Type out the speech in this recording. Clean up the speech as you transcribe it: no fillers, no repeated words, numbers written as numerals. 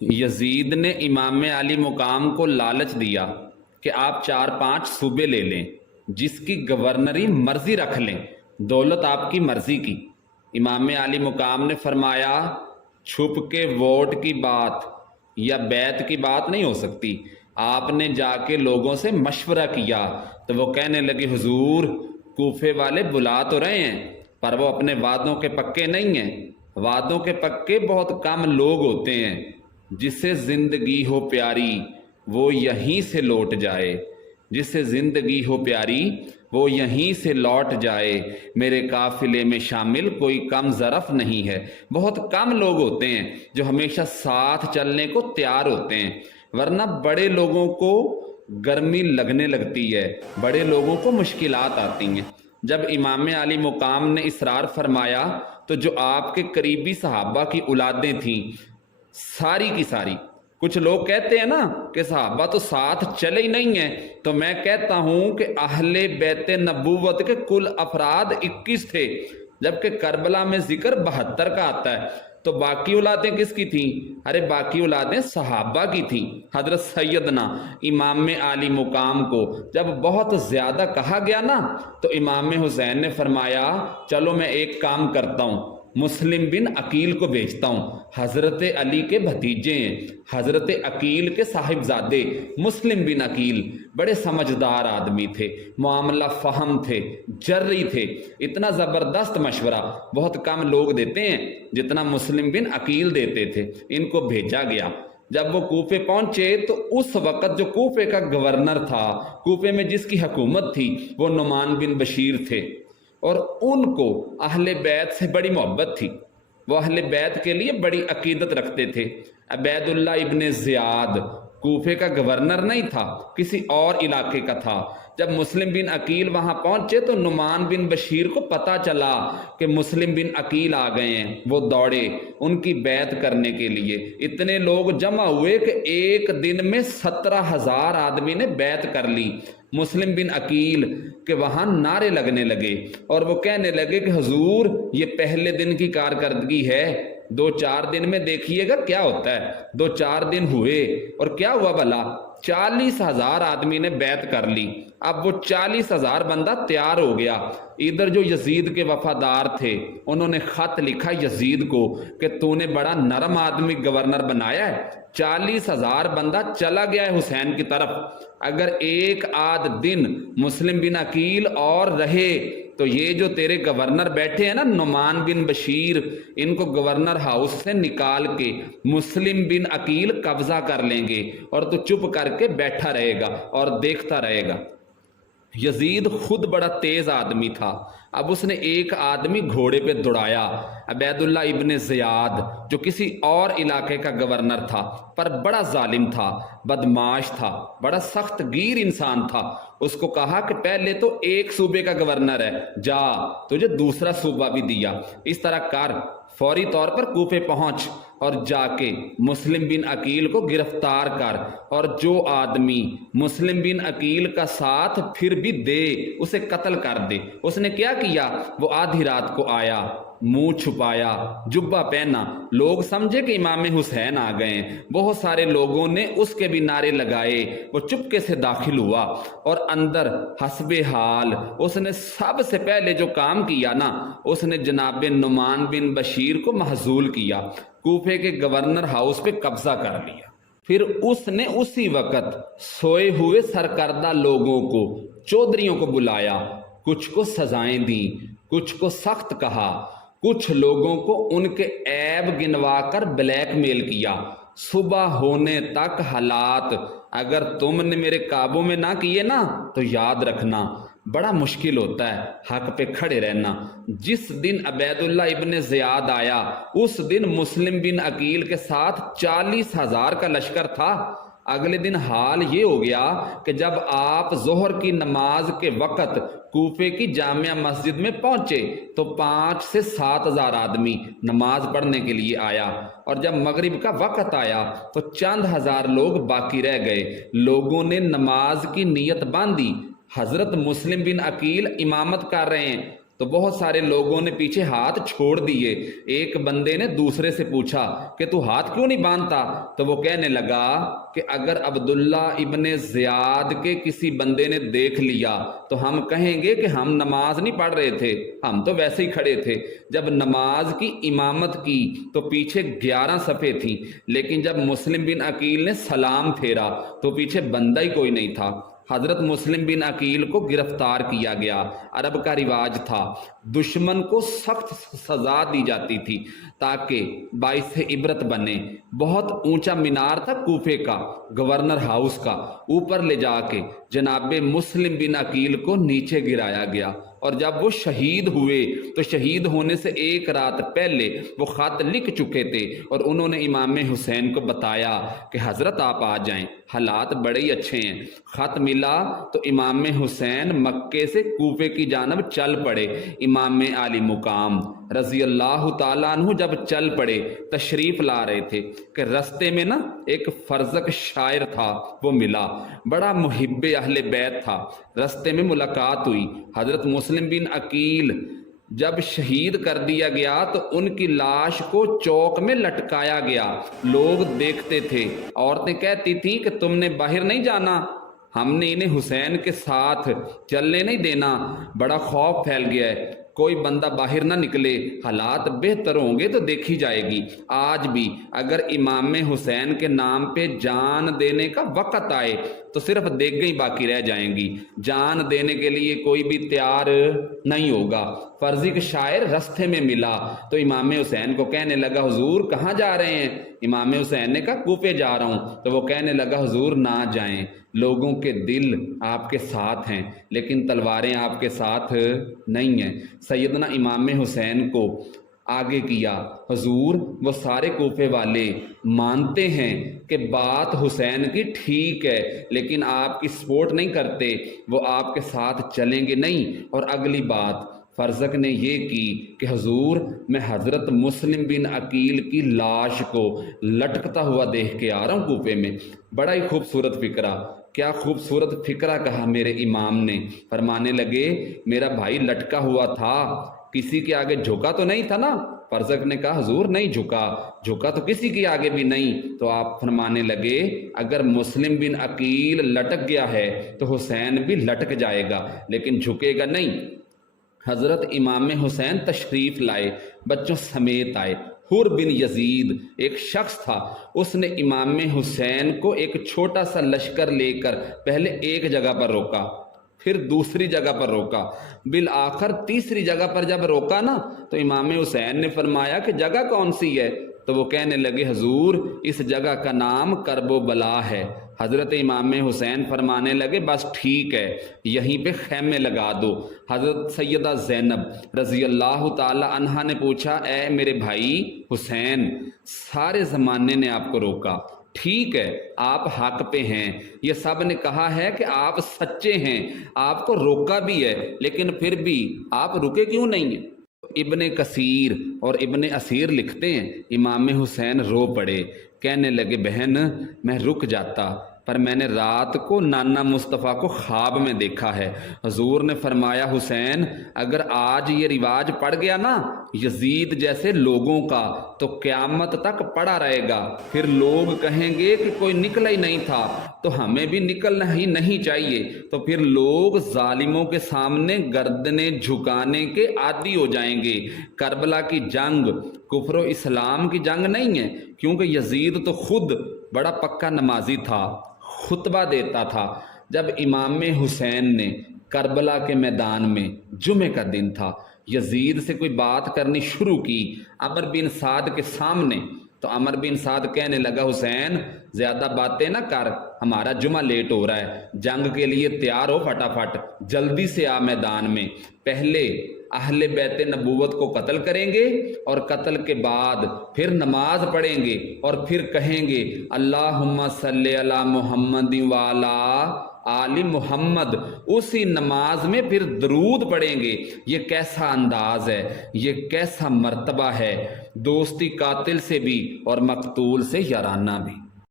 یزید نے امام علی مقام کو لالچ دیا کہ آپ 4-5 صوبے لے لیں، جس کی گورنری مرضی رکھ لیں، دولت آپ کی مرضی کی۔ امام علی مقام نے فرمایا چھپ کے ووٹ کی بات یا بیعت کی بات نہیں ہو سکتی۔ آپ نے جا کے لوگوں سے مشورہ کیا تو وہ کہنے لگے حضور کوفے والے بلا تو رہے ہیں پر وہ اپنے وعدوں کے پکے نہیں ہیں، وعدوں کے پکے بہت کم لوگ ہوتے ہیں، جسے زندگی ہو پیاری وہ یہیں سے لوٹ جائے، جسے زندگی ہو پیاری وہ یہیں سے لوٹ جائے، میرے قافلے میں شامل کوئی کم ظرف نہیں ہے۔ بہت کم لوگ ہوتے ہیں جو ہمیشہ ساتھ چلنے کو تیار ہوتے ہیں، ورنہ بڑے لوگوں کو گرمی لگنے لگتی ہے، بڑے لوگوں کو مشکلات آتی ہیں۔ جب امام علی مقام نے اصرار فرمایا تو جو آپ کے قریبی صحابہ کی اولادیں تھیں ساری کی ساری، کچھ لوگ کہتے ہیں نا کہ صحابہ تو ساتھ چلے ہی نہیں ہیں، تو میں کہتا ہوں کہ اہل بیت نبوت کے کل افراد 21 تھے، جبکہ کربلا میں ذکر 72 کا آتا ہے، تو باقی اولادیں کس کی تھیں؟ ارے باقی اولادیں صحابہ کی تھیں۔ حضرت سیدنا امام علی مقام کو جب بہت زیادہ کہا گیا نا تو امام حسین نے فرمایا چلو میں ایک کام کرتا ہوں، مسلم بن عقیل کو بھیجتا ہوں، حضرت علی کے بھتیجے ہیں، حضرت عقیل کے صاحبزادے مسلم بن عقیل بڑے سمجھدار آدمی تھے، معاملہ فہم تھے، جرری تھے، اتنا زبردست مشورہ بہت کم لوگ دیتے ہیں جتنا مسلم بن عقیل دیتے تھے۔ ان کو بھیجا گیا، جب وہ کوفے پہنچے تو اس وقت جو کوفے کا گورنر تھا، کوفے میں جس کی حکومت تھی، وہ نعمان بن بشیر تھے، اور ان کو اہل بیت سے بڑی محبت تھی، وہ اہل بیت کے لیے بڑی عقیدت رکھتے تھے۔ عبید اللہ ابن زیاد کوفے کا گورنر نہیں تھا، کسی اور علاقے کا تھا۔ جب مسلم بن عقیل وہاں پہنچے تو نعمان بن بشیر کو پتا چلا کہ مسلم بن عقیل آ گئے ہیں، وہ دوڑے ان کی بیعت کرنے کے لیے۔ اتنے لوگ جمع ہوئے کہ ایک دن میں 17,000 آدمی نے بیعت کر لی۔ مسلم بن عقیل کے وہاں نعرے لگنے لگے اور وہ کہنے لگے کہ حضور یہ پہلے دن کی کارکردگی ہے، 2-4 دن میں دیکھیے گا کیا ہوتا ہے۔ 2-4 دن ہوئے اور کیا ہوا بھلا؟ 40,000 آدمی نے بیعت کر لی۔ اب وہ 40,000 بندہ تیار ہو گیا۔ ادھر جو یزید کے وفادار تھے انہوں نے خط لکھا یزید کو کہ تو نے بڑا نرم آدمی گورنر بنایا ہے، 40,000 بندہ چلا گیا ہے حسین کی طرف، اگر ایک آدھ دن مسلم بن عقیل اور رہے تو یہ جو تیرے گورنر بیٹھے ہیں نا نعمان بن بشیر، ان کو گورنر ہاؤس سے نکال کے مسلم بن عقیل قبضہ کر لیں گے اور تو چپ کر کے بیٹھا رہے گا اور دیکھتا رہے گا۔ یزید خود بڑا تیز آدمی تھا، اب اس نے ایک آدمی گھوڑے پہ دوڑایا، عبید اللہ ابن زیاد جو کسی اور علاقے کا گورنر تھا پر بڑا ظالم تھا، بدمعاش تھا، بڑا سخت گیر انسان تھا، اس کو کہا کہ پہلے تو ایک صوبے کا گورنر ہے، جا تجھے دوسرا صوبہ بھی دیا، اس طرح کر، فوری طور پر کوفے پہنچ اور جا کے مسلم بن عقیل کو گرفتار کر، اور جو آدمی مسلم بن عقیل کا ساتھ پھر بھی دے اسے قتل کر دے۔ اس نے کیا کیا؟ وہ آدھی رات کو آیا، منہ چھپایا، جبہ پہنا، لوگ سمجھے کہ امام حسین آ گئے ہیں، بہت سارے لوگوں نے اس کے بھی نعرے لگائے، وہ چپکے سے داخل ہوا اور اندر حسب حال اس نے سب سے پہلے جو کام کیا نا، اس نے جناب نعمان بن بشیر کو محصول کیا، کوفے کے گورنر ہاؤس پہ قبضہ کر لیا۔ پھر اس نے اسی وقت سوئے ہوئے سرکردہ لوگوں کو، چودھریوں کو بلایا، کچھ کو سزائیں دیں، کچھ کو سخت کہا، کچھ لوگوں کو ان کے عیب گنوا کر بلیک میل کیا۔ صبح ہونے تک حالات اگر تم نے میرے قابو میں نہ کیے نا تو یاد رکھنا بڑا مشکل ہوتا ہے حق پہ کھڑے رہنا۔ جس دن عبید اللہ ابن زیاد آیا اس دن مسلم بن عقیل کے ساتھ 40,000 کا لشکر تھا۔ اگلے دن حال یہ ہو گیا کہ جب آپ ظہر کی نماز کے وقت کوفے کی جامع مسجد میں پہنچے تو 5 سے 7,000 آدمی نماز پڑھنے کے لیے آیا، اور جب مغرب کا وقت آیا تو چند ہزار لوگ باقی رہ گئے۔ لوگوں نے نماز کی نیت باندھی، حضرت مسلم بن عقیل امامت کر رہے ہیں، تو بہت سارے لوگوں نے پیچھے ہاتھ چھوڑ دیے۔ ایک بندے نے دوسرے سے پوچھا کہ تو ہاتھ کیوں نہیں باندھتا؟ تو وہ کہنے لگا کہ اگر عبداللہ ابن زیاد کے کسی بندے نے دیکھ لیا تو ہم کہیں گے کہ ہم نماز نہیں پڑھ رہے تھے، ہم تو ویسے ہی کھڑے تھے۔ جب نماز کی امامت کی تو پیچھے 11 صفیں تھیں، لیکن جب مسلم بن عقیل نے سلام پھیرا تو پیچھے بندہ ہی کوئی نہیں تھا۔ حضرت مسلم بن عقیل کو گرفتار کیا گیا۔ عرب کا رواج تھا دشمن کو سخت سزا دی جاتی تھی تاکہ باعث عبرت بنے۔ بہت اونچا مینار تھا کوفے کا، گورنر ہاؤس کا، اوپر لے جا کے جناب مسلم بن عقیل کو نیچے گرایا گیا، اور جب وہ شہید ہوئے تو شہید ہونے سے ایک رات پہلے وہ خط لکھ چکے تھے، اور انہوں نے امام حسین کو بتایا کہ حضرت آپ آ جائیں، حالات بڑے ہی اچھے ہیں۔ خط ملا تو امام حسین مکے سے کوفے کی جانب چل پڑے۔ امام عالی مقام رضی اللہ تعالیٰ عنہ جب چل پڑے تشریف لا رہے تھے کہ رستے میں نا ایک فرزک شاعر تھا، وہ ملا، بڑا محب اہل بیت تھا۔ رستے میں ملاقات ہوئی۔ حضرت مسلم بن عقیل جب شہید کر دیا گیا تو ان کی لاش کو چوک میں لٹکایا گیا، لوگ دیکھتے تھے، عورتیں کہتی تھیں کہ تم نے باہر نہیں جانا، ہم نے انہیں حسین کے ساتھ چلنے نہیں دینا، بڑا خوف پھیل گیا ہے، کوئی بندہ باہر نہ نکلے، حالات بہتر ہوں گے تو دیکھی جائے گی۔ آج بھی اگر امام حسین کے نام پہ جان دینے کا وقت آئے تو صرف دیگیں ہی باقی رہ جائیں گی، جان دینے کے لیے کوئی بھی تیار نہیں ہوگا۔ فرضی کے شاعر رستے میں ملا تو امام حسین کو کہنے لگا حضور کہاں جا رہے ہیں؟ امام حسین نے کہا کوفے جا رہا ہوں۔ تو وہ کہنے لگا حضور نہ جائیں، لوگوں کے دل آپ کے ساتھ ہیں لیکن تلواریں آپ کے ساتھ نہیں ہیں۔ سیدنا امام حسین کو آگے کیا، حضور وہ سارے کوفے والے مانتے ہیں کہ بات حسین کی ٹھیک ہے لیکن آپ کی سپورٹ نہیں کرتے، وہ آپ کے ساتھ چلیں گے نہیں۔ اور اگلی بات فرزق نے یہ کی کہ حضور میں حضرت مسلم بن عقیل کی لاش کو لٹکتا ہوا دیکھ کے آ رہا ہوں کوفے میں۔ بڑا ہی خوبصورت فکرہ، کیا خوبصورت فکرہ کہا میرے امام نے۔ فرمانے لگے میرا بھائی لٹکا ہوا تھا، کسی کے آگے جھکا تو نہیں تھا نا؟ فرزق نے کہا حضور نہیں جھکا تو کسی کے آگے بھی نہیں۔ تو آپ فرمانے لگے اگر مسلم بن عقیل لٹک گیا ہے تو حسین بھی لٹک جائے گا لیکن جھکے گا نہیں۔ حضرت امام حسین تشریف لائے، بچوں سمیت آئے۔ حر بن یزید ایک شخص تھا، اس نے امام حسین کو ایک چھوٹا سا لشکر لے کر پہلے ایک جگہ پر روکا، پھر دوسری جگہ پر روکا، بالآخر تیسری جگہ پر جب روکا نا تو امام حسین نے فرمایا کہ جگہ کون سی ہے؟ تو وہ کہنے لگے حضور اس جگہ کا نام کرب و بلا ہے۔ حضرت امام حسین فرمانے لگے بس ٹھیک ہے، یہیں پہ خیمے لگا دو۔ حضرت سیدہ زینب رضی اللہ تعالی عنہا نے پوچھا اے میرے بھائی حسین، سارے زمانے نے آپ کو روکا، ٹھیک ہے آپ حق پہ ہیں، یہ سب نے کہا ہے کہ آپ سچے ہیں، آپ کو روکا بھی ہے، لیکن پھر بھی آپ رکے کیوں نہیں ہیں؟ ابن کثیر اور ابن اسیر لکھتے ہیں امام حسین رو پڑے، کہنے لگے بہن میں رک جاتا پر میں نے رات کو نانا مصطفیٰ کو خواب میں دیکھا ہے۔ حضور نے فرمایا حسین اگر آج یہ رواج پڑ گیا نا یزید جیسے لوگوں کا تو قیامت تک پڑا رہے گا، پھر لوگ کہیں گے کہ کوئی نکلا ہی نہیں تھا، تو ہمیں بھی نکلنا ہی نہیں چاہیے، تو پھر لوگ ظالموں کے سامنے گردنیں جھکانے کے عادی ہو جائیں گے۔ کربلا کی جنگ کفر و اسلام کی جنگ نہیں ہے، کیونکہ یزید تو خود بڑا پکا نمازی تھا، خطبہ دیتا تھا۔ جب امام حسین نے کربلا کے میدان میں جمعے کا دن تھا یزید سے کوئی بات کرنی شروع کی عمر بن سعد کے سامنے، تو عمر بن سعد کہنے لگا حسین زیادہ باتیں نہ کر، ہمارا جمعہ لیٹ ہو رہا ہے، جنگ کے لیے تیار ہو فٹافٹ، جلدی سے آ میدان میں، پہلے اہل بیت نبوت کو قتل کریں گے اور قتل کے بعد پھر نماز پڑھیں گے اور پھر کہیں گے اللہم صلی علی محمد وعلی آل محمد، اسی نماز میں پھر درود پڑھیں گے۔ یہ کیسا انداز ہے، یہ کیسا مرتبہ ہے، دوستی قاتل سے بھی اور مقتول سے یارانہ بھی۔